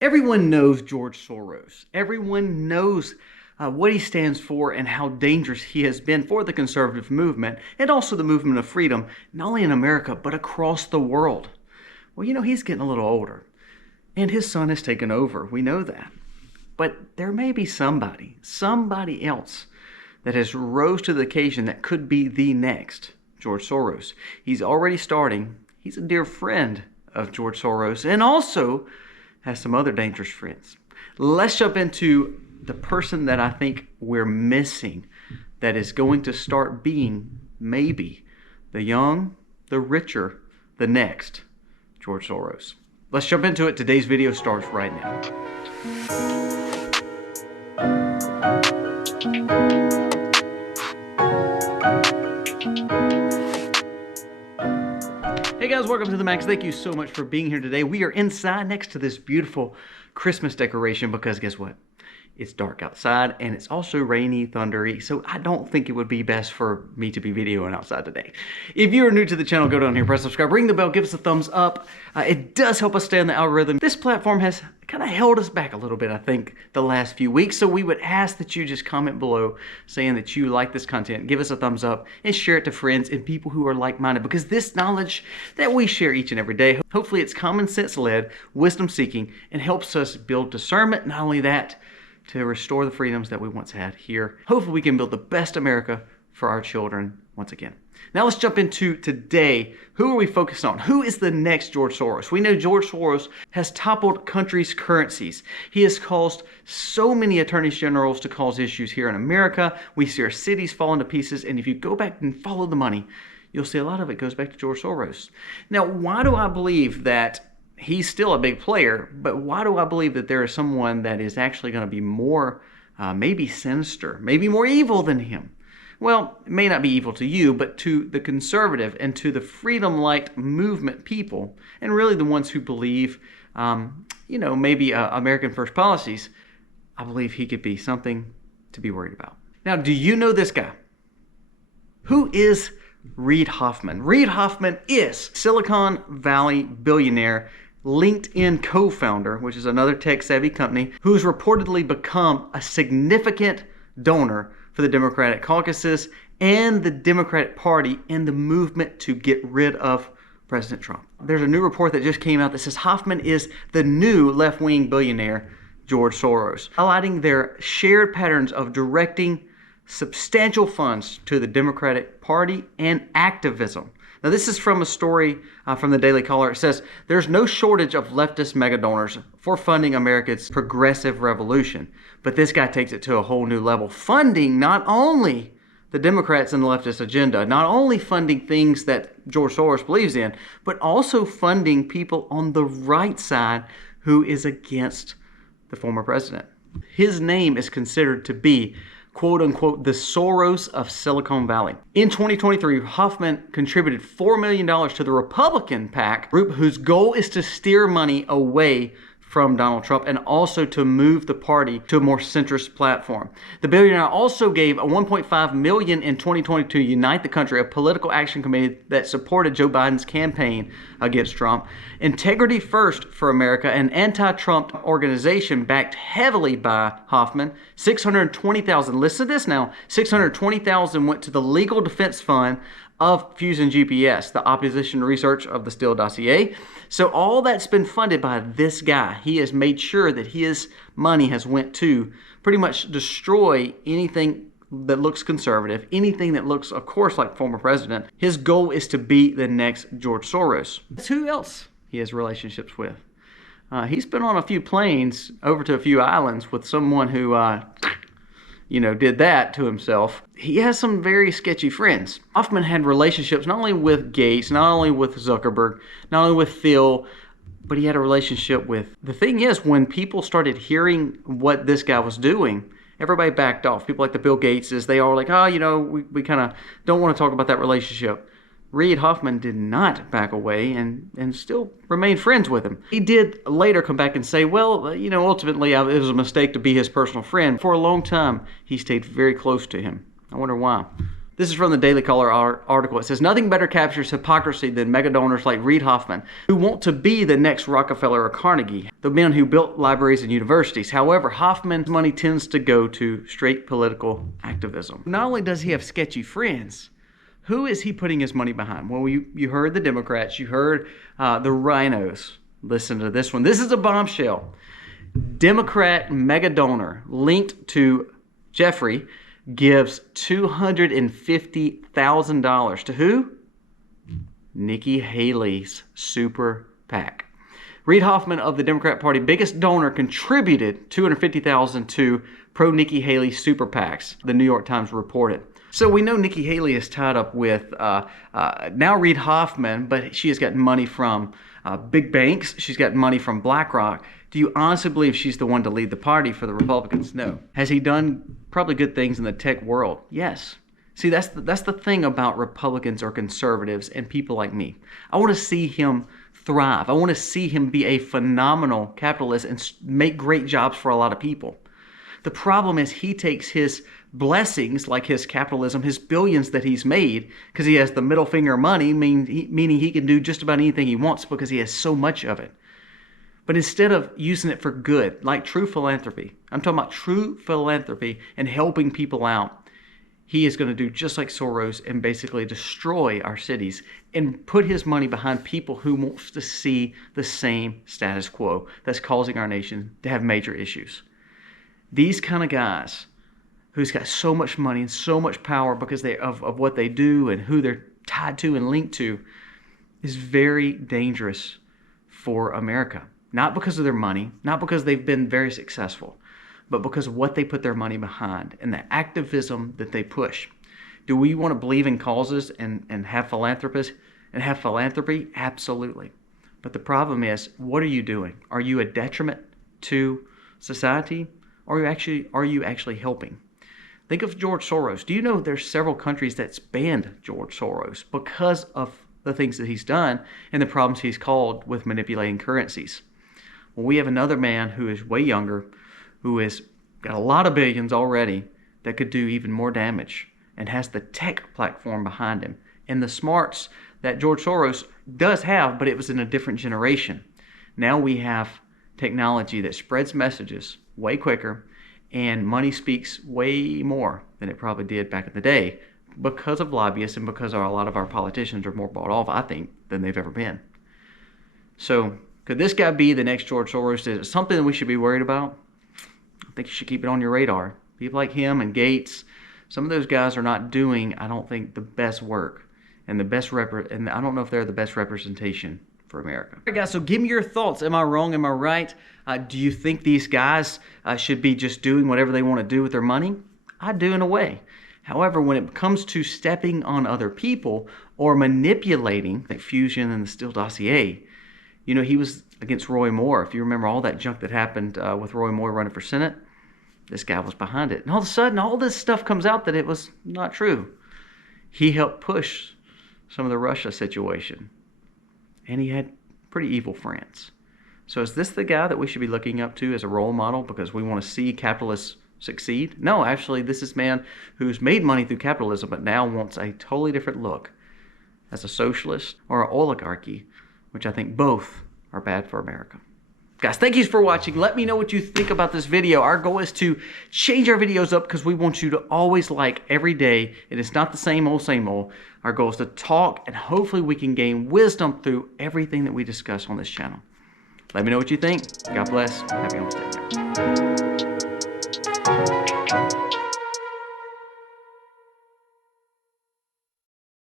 Everyone knows George Soros. Everyone knows what he stands for and how dangerous he has been for the conservative movement and also the movement of freedom, not only in America, but across the world. Well, he's getting a little older and his son has taken over. We know that. But there may be somebody else that has rose to the occasion that could be the next George Soros. He's already starting. He's a dear friend of George Soros and also has some other dangerous friends. Let's jump into the person that I think we're missing that is going to start being maybe the young, the richer, the next George Soros. Let's jump into it. Today's video starts right now. Hey guys, welcome to the Max. Thank you so much for being here today. We are inside next to this beautiful Christmas decoration because guess what? It's dark outside and it's also rainy, thundery, so I don't think it would be best for me to be videoing outside today. If you are new to the channel, go down here, press subscribe, ring the bell, give us a thumbs up. It does help us stay on the algorithm. This platform has kind of held us back a little bit, I think, the last few weeks, so we would ask that you just comment below saying that you like this content, give us a thumbs up, and share it to friends and people who are like-minded, because this knowledge that we share each and every day, hopefully it's common sense led, wisdom seeking, and helps us build discernment. Not only that, to restore the freedoms that we once had here. Hopefully we can build the best America for our children once again. Now let's jump into today. Who are we focused on? Who is the next George Soros? We know George Soros has toppled countries' currencies. He has caused so many attorneys generals to cause issues here in America. We see our cities falling to pieces, and if you go back and follow the money, you'll see a lot of it goes back to George Soros. Now, why do I believe that he's still a big player, but why do I believe that there is someone that is actually going to be more, maybe sinister, maybe more evil than him? Well, it may not be evil to you, but to the conservative and to the freedom-light movement people, and really the ones who believe, maybe American first policies, I believe he could be something to be worried about. Now, do you know this guy? Who is Reed Hoffman? Reed Hoffman is Silicon Valley billionaire, LinkedIn co-founder, which is another tech-savvy company, who's reportedly become a significant donor for the Democratic caucuses and the Democratic Party and the movement to get rid of President Trump. There's a new report that just came out that says Hoffman is the new left-wing billionaire George Soros, highlighting their shared patterns of directing substantial funds to the Democratic Party and activism. Now, this is from a story from the Daily Caller. It says, there's no shortage of leftist megadonors for funding America's progressive revolution. But this guy takes it to a whole new level, funding not only the Democrats and the leftist agenda, not only funding things that George Soros believes in, but also funding people on the right side who is against the former president. His name is considered to be, quote unquote, the Soros of Silicon Valley. In 2023, Hoffman contributed $4 million to the Republican PAC group, whose goal is to steer money away from Donald Trump and also to move the party to a more centrist platform. The billionaire also gave a $1.5 million in 2022 to Unite the Country, a political action committee that supported Joe Biden's campaign against Trump. Integrity First for America, an anti-Trump organization backed heavily by Hoffman. $620,000, listen to this now, $620,000 went to the Legal Defense Fund of Fusion GPS, the opposition research of the Steele dossier. So all that's been funded by this guy. He has made sure that his money has went to pretty much destroy anything that looks conservative, anything that looks, of course, like former president. His goal is to be the next George Soros. That's who else he has relationships with. He's been on a few planes over to a few islands with someone who did that to himself. He has some very sketchy friends. Hoffman had relationships not only with Gates, not only with Zuckerberg, not only with Phil, but he had a relationship with... The thing is, when people started hearing what this guy was doing, everybody backed off. People like the Bill Gateses, they all were like, we kind of don't want to talk about that relationship. Reed Hoffman did not back away and still remained friends with him. He did later come back and say, well, ultimately it was a mistake to be his personal friend. For a long time, he stayed very close to him. I wonder why. This is from the Daily Caller article. It says, nothing better captures hypocrisy than mega donors like Reed Hoffman, who want to be the next Rockefeller or Carnegie, the men who built libraries and universities. However, Hoffman's money tends to go to straight political activism. Not only does he have sketchy friends, who is he putting his money behind? Well, you heard the Democrats, you heard the rhinos. Listen to this one. This is a bombshell. Democrat mega donor linked to Jeffrey gives $250,000 to who? Nikki Haley's super PAC. Reed Hoffman of the Democrat Party, biggest donor, contributed $250,000 to pro-Nikki Haley super PACs, the New York Times reported. So we know Nikki Haley is tied up with now Reed Hoffman, but she has gotten money from big banks. She's gotten money from BlackRock. Do you honestly believe she's the one to lead the party for the Republicans? No. Has he done probably good things in the tech world? Yes. See, that's the thing about Republicans or conservatives and people like me. I want to see him thrive. I want to see him be a phenomenal capitalist and make great jobs for a lot of people. The problem is he takes his blessings, like his capitalism, his billions that he's made, because he has the middle finger money, meaning he can do just about anything he wants because he has so much of it. But instead of using it for good, like true philanthropy, I'm talking about true philanthropy and helping people out, he is going to do just like Soros and basically destroy our cities and put his money behind people who wants to see the same status quo that's causing our nation to have major issues. These kind of guys who's got so much money and so much power because of what they do and who they're tied to and linked to is very dangerous for America. Not because of their money, not because they've been very successful, but because of what they put their money behind and the activism that they push. Do we want to believe in causes and have philanthropists and have philanthropy? Absolutely. But the problem is, what are you doing? Are you a detriment to society, or are you actually helping? Think of George Soros. Do you know there's several countries that's banned George Soros because of the things that he's done and the problems he's caused with manipulating currencies? Well, we have another man who is way younger, who has got a lot of billions already that could do even more damage and has the tech platform behind him and the smarts that George Soros does have, but it was in a different generation. Now we have technology that spreads messages way quicker and money speaks way more than it probably did back in the day because of lobbyists and because a lot of our politicians are more bought off, I think, than they've ever been. So could this guy be the next George Soros? Is it something that we should be worried about? I think you should keep it on your radar. People like him and Gates, some of those guys are not doing, I don't think, the best work and and I don't know if they're the best representation for America. All right, guys, so give me your thoughts. Am I wrong? Am I right? Do you think these guys should be just doing whatever they want to do with their money? I do in a way. However, when it comes to stepping on other people or manipulating, like Fusion and the Steele dossier, you know, he was against Roy Moore. If you remember all that junk that happened with Roy Moore running for Senate, this guy was behind it. And all of a sudden, all this stuff comes out that it was not true. He helped push some of the Russia situation. And he had pretty evil friends. So is this the guy that we should be looking up to as a role model because we want to see capitalists succeed? No, actually, this is a man who's made money through capitalism but now wants a totally different look as a socialist or an oligarchy, which I think both are bad for America. Guys, thank you for watching. Let me know what you think about this video. Our goal is to change our videos up because we want you to always like every day. And it's not the same old, same old. Our goal is to talk and hopefully we can gain wisdom through everything that we discuss on this channel. Let me know what you think. God bless. Happy Homestead.